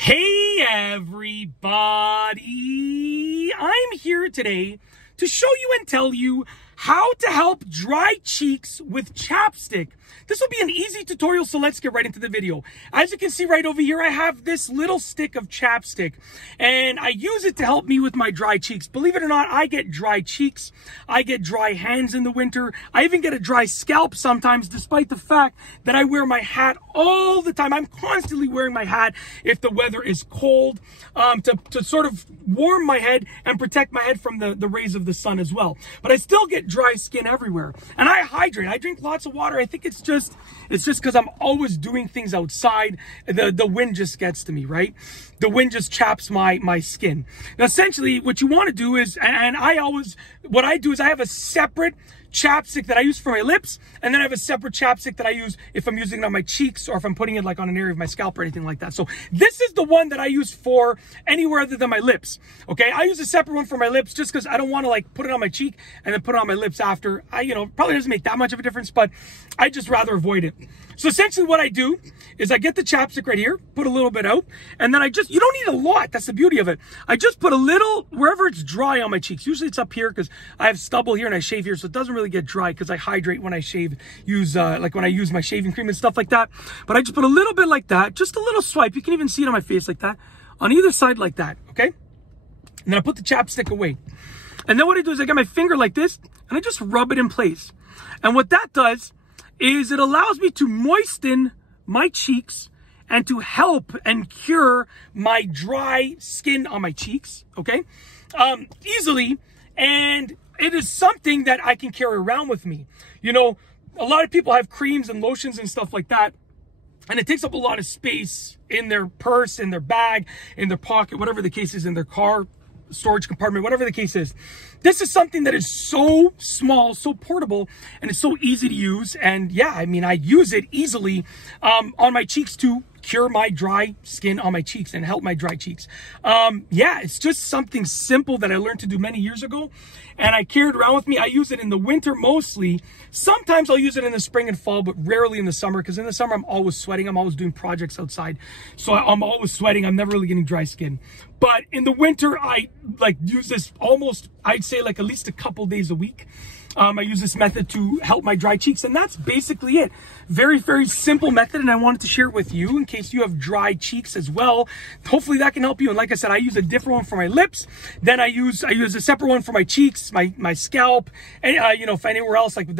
Hey everybody, I'm here today to show you and tell you how to help dry cheeks with chapstick. This will be an easy tutorial, so let's get right into the video. As you can see right over here, I have this little stick of chapstick, and I use it to help me with my dry cheeks. Believe it or not, I get dry cheeks. I get dry hands in the winter. I even get a dry scalp sometimes, despite the fact that I wear my hat all the time. I'm constantly wearing my hat if the weather is cold, to sort of warm my head and protect my head from the rays of the sun as well. But I still get dry skin everywhere, and I hydrate. I drink lots of water. I think it's just because I'm always doing things outside. The wind just gets to me, right? The wind just chaps my skin. Now, essentially, what you want to do is, what I do is I have a separate chapstick that I use for my lips, and then I have a separate chapstick that I use if I'm using it on my cheeks or if I'm putting it like on an area of my scalp or anything like that. So this is the one that I use for anywhere other than my lips. Okay, I use a separate one for my lips just because I don't want to like put it on my cheek and then put it on my lips after. Probably doesn't make that much of a difference, but I just rather avoid it. So essentially what I do is I get the chapstick right here, put a little bit out, and then you don't need a lot. That's the beauty of it. I just put a little wherever it's dry on my cheeks. Usually it's up here because I have stubble here and I shave here, so it doesn't really get dry because I hydrate when I shave, like when I use my shaving cream and stuff like that. But I just put a little bit like that, just a little swipe. You can even see it on my face like that, on either side like that, okay? And then I put the chapstick away. And then what I do is I get my finger like this and I just rub it in place. And what that does is it allows me to moisten my cheeks and to help and cure my dry skin on my cheeks, okay? Easily, and it is something that I can carry around with me. You know, a lot of people have creams and lotions and stuff like that, and it takes up a lot of space in their purse, in their bag, in their pocket, whatever the case is, in their car, storage compartment, whatever the case is. This is something that is so small, so portable, and it's so easy to use. And yeah, I mean, I use it easily on my cheeks to cure my dry skin on my cheeks and help my dry cheeks. Yeah, it's just something simple that I learned to do many years ago, and I carry it around with me. I use it in the winter mostly. Sometimes I'll use it in the spring and fall, but rarely in the summer, because in the summer I'm always sweating. I'm always doing projects outside, so I'm always sweating. I'm never really getting dry skin. But in the winter, I use this almost, I'd say, like at least a couple days a week. I use this method to help my dry cheeks, and that's basically it. Very, very simple method, and I wanted to share it with you in case you have dry cheeks as well. Hopefully that can help you. And like I said, I use a different one for my lips. Then I use a separate one for my cheeks, my scalp, and if anywhere else, like not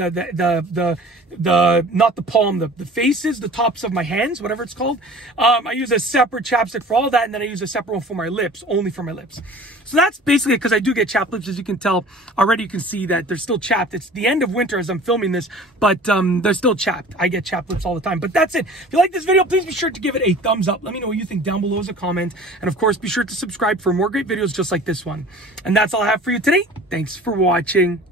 the palm, the faces, the tops of my hands, whatever it's called. I use a separate chapstick for all that, and then I use a separate one for my lips, only for my lips. So that's basically it, because I do get chapped lips, as you can tell. Already you can see that they're still chapped. It's the end of winter as I'm filming this, but they're still chapped. I get chapped lips all the time. But that's it. If you like this video, please be sure to give it a thumbs up. Let me know what you think down below as a comment. And of course, be sure to subscribe for more great videos just like this one. And that's all I have for you today. Thanks for watching.